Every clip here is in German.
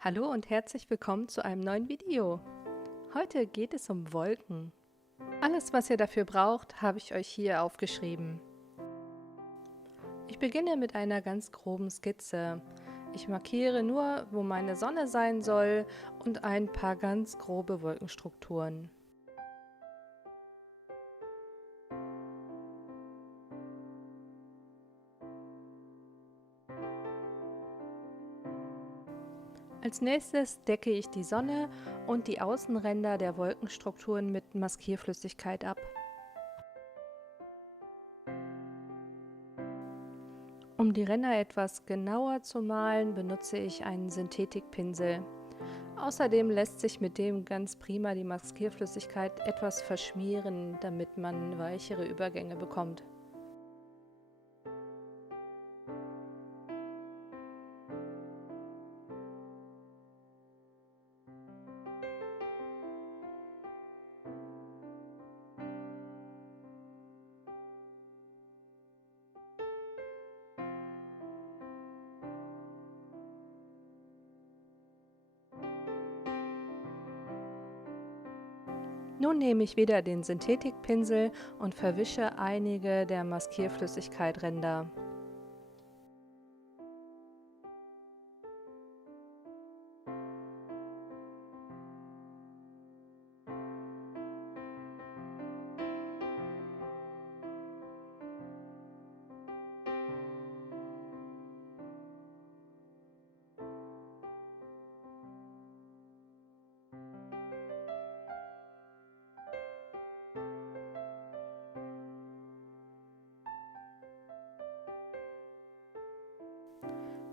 Hallo und herzlich willkommen zu einem neuen Video. Heute geht es um Wolken. Alles, was ihr dafür braucht, habe ich euch hier aufgeschrieben. Ich beginne mit einer ganz groben Skizze. Ich markiere nur, wo meine Sonne sein soll und ein paar ganz grobe Wolkenstrukturen. Als nächstes decke ich die Sonne und die Außenränder der Wolkenstrukturen mit Maskierflüssigkeit ab. Um die Ränder etwas genauer zu malen, benutze ich einen Synthetikpinsel. Außerdem lässt sich mit dem ganz prima die Maskierflüssigkeit etwas verschmieren, damit man weichere Übergänge bekommt. Nun nehme ich wieder den Synthetikpinsel und verwische einige der Maskierflüssigkeit-Ränder.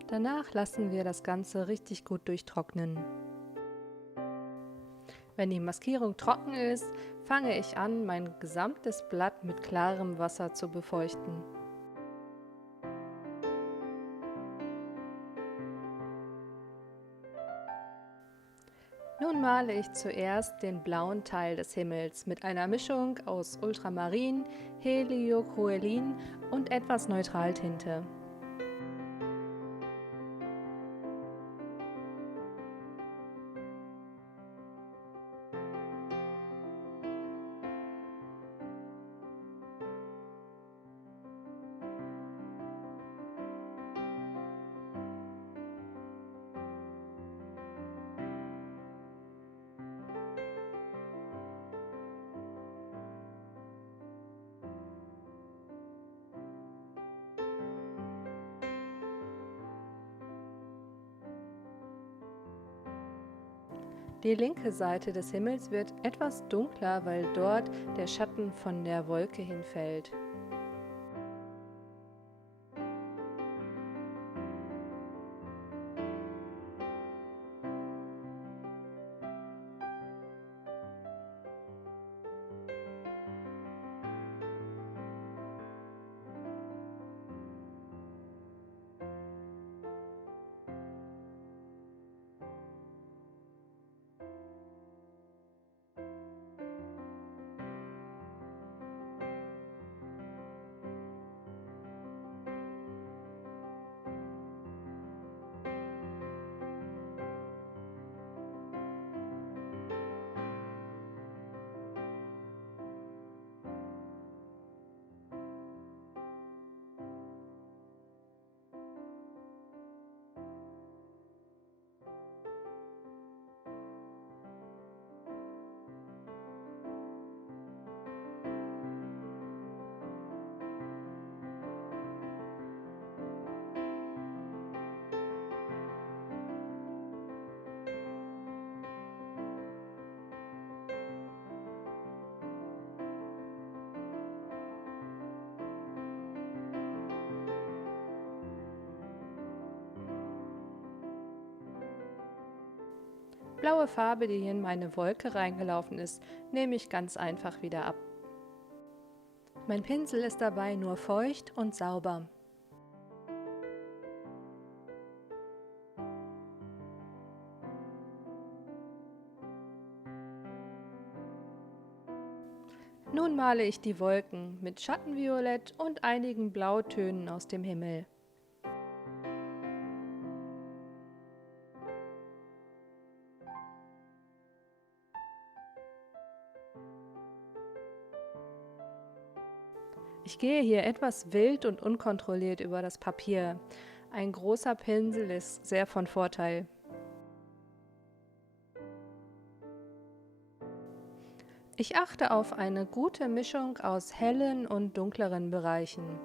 Danach lassen wir das Ganze richtig gut durchtrocknen. Wenn die Maskierung trocken ist, fange ich an, mein gesamtes Blatt mit klarem Wasser zu befeuchten. Nun male ich zuerst den blauen Teil des Himmels mit einer Mischung aus Ultramarin, Heliochrolin und etwas Neutraltinte. Die linke Seite des Himmels wird etwas dunkler, weil dort der Schatten von der Wolke hinfällt. Blaue Farbe, die in meine Wolke reingelaufen ist, nehme ich ganz einfach wieder ab. Mein Pinsel ist dabei nur feucht und sauber. Nun male ich die Wolken mit Schattenviolett und einigen Blautönen aus dem Himmel. Ich gehe hier etwas wild und unkontrolliert über das Papier. Ein großer Pinsel ist sehr von Vorteil. Ich achte auf eine gute Mischung aus hellen und dunkleren Bereichen.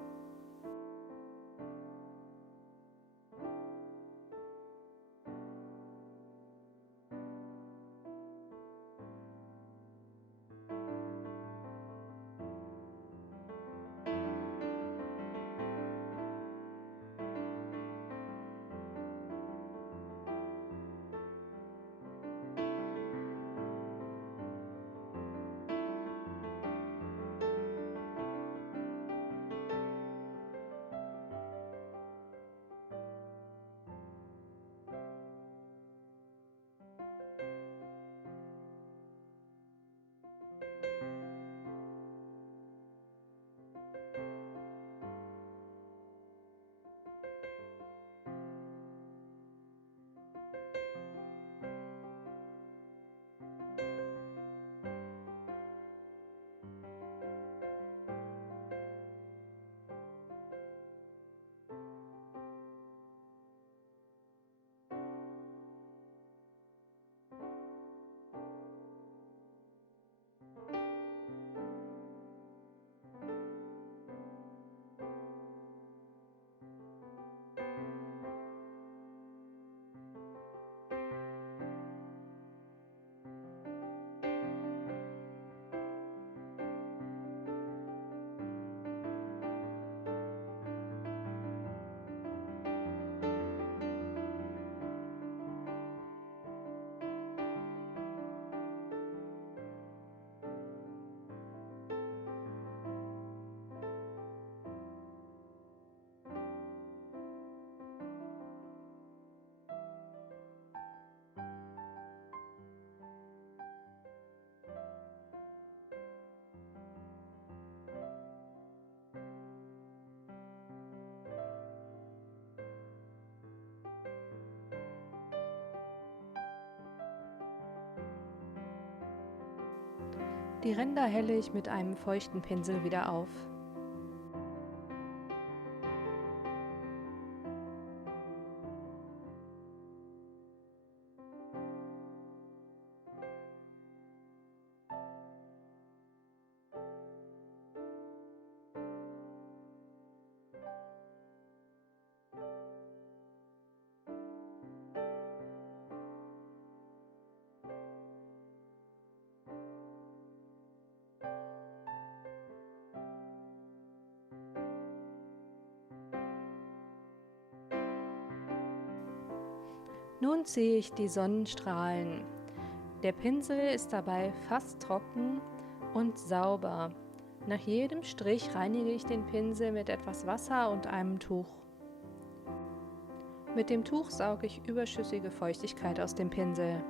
Die Ränder helle ich mit einem feuchten Pinsel wieder auf. Nun ziehe ich die Sonnenstrahlen. Der Pinsel ist dabei fast trocken und sauber. Nach jedem Strich reinige ich den Pinsel mit etwas Wasser und einem Tuch. Mit dem Tuch sauge ich überschüssige Feuchtigkeit aus dem Pinsel.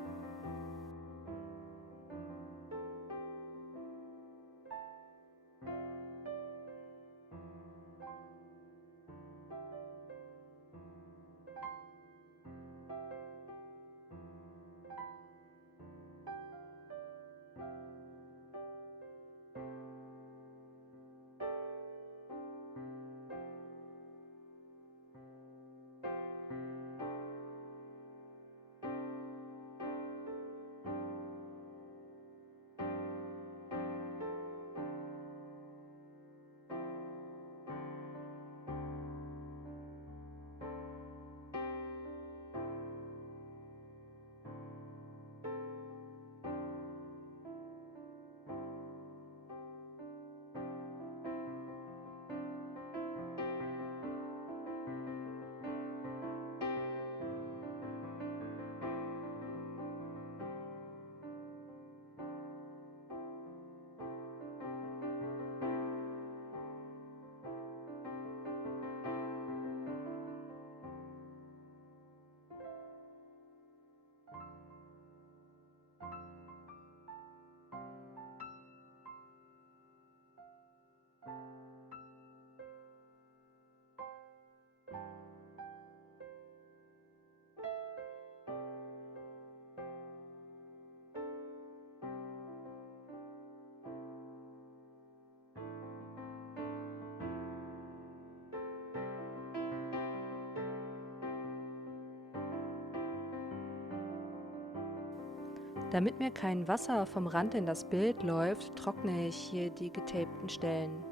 Damit mir kein Wasser vom Rand in das Bild läuft, trockne ich hier die getapten Stellen.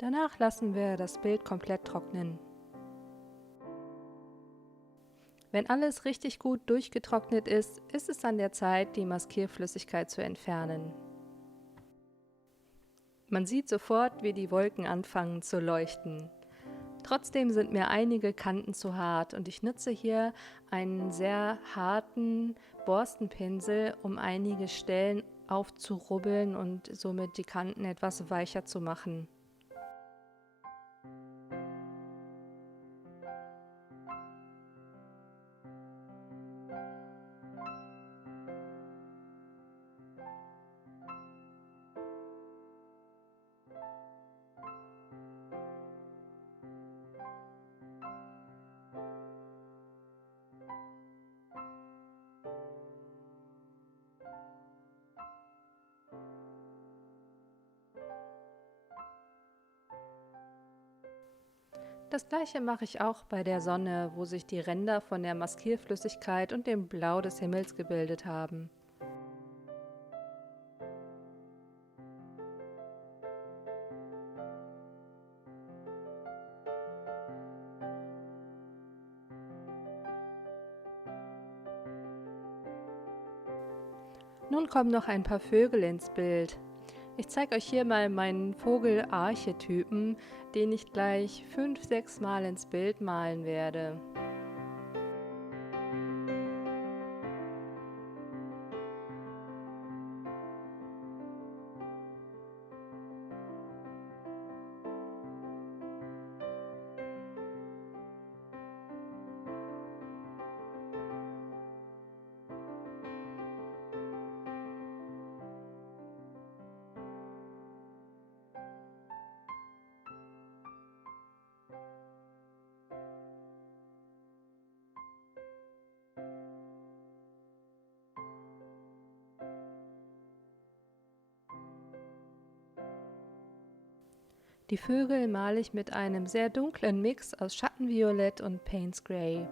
Danach lassen wir das Bild komplett trocknen. Wenn alles richtig gut durchgetrocknet ist, ist es an der Zeit, die Maskierflüssigkeit zu entfernen. Man sieht sofort, wie die Wolken anfangen zu leuchten. Trotzdem sind mir einige Kanten zu hart und ich nutze hier einen sehr harten Borstenpinsel, um einige Stellen aufzurubbeln und somit die Kanten etwas weicher zu machen. Das gleiche mache ich auch bei der Sonne, wo sich die Ränder von der Maskierflüssigkeit und dem Blau des Himmels gebildet haben. Nun kommen noch ein paar Vögel ins Bild. Ich zeige euch hier mal meinen Vogelarchetypen, den ich gleich 5-6 Mal ins Bild malen werde. Die Vögel male ich mit einem sehr dunklen Mix aus Schattenviolett und Payne's Grey.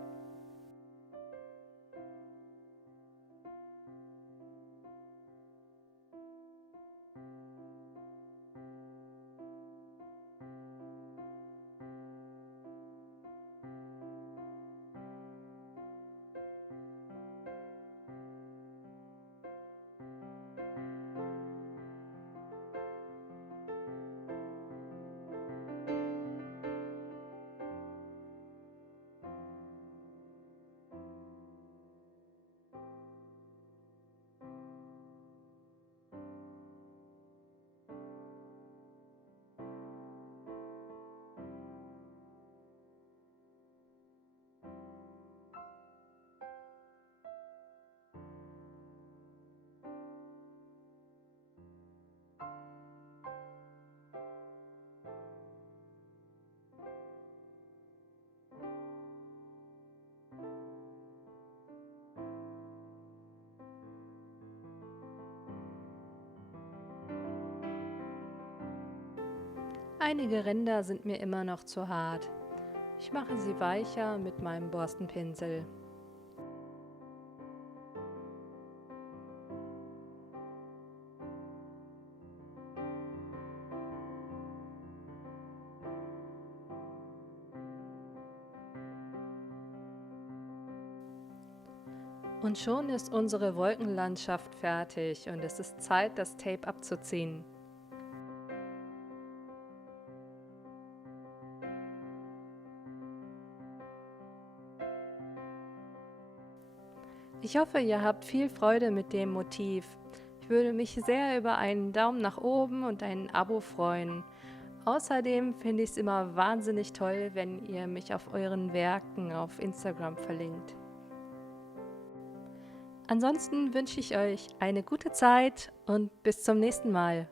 Einige Ränder sind mir immer noch zu hart. Ich mache sie weicher mit meinem Borstenpinsel. Und schon ist unsere Wolkenlandschaft fertig und es ist Zeit, das Tape abzuziehen. Ich hoffe, ihr habt viel Freude mit dem Motiv. Ich würde mich sehr über einen Daumen nach oben und ein Abo freuen. Außerdem finde ich es immer wahnsinnig toll, wenn ihr mich auf euren Werken auf Instagram verlinkt. Ansonsten wünsche ich euch eine gute Zeit und bis zum nächsten Mal.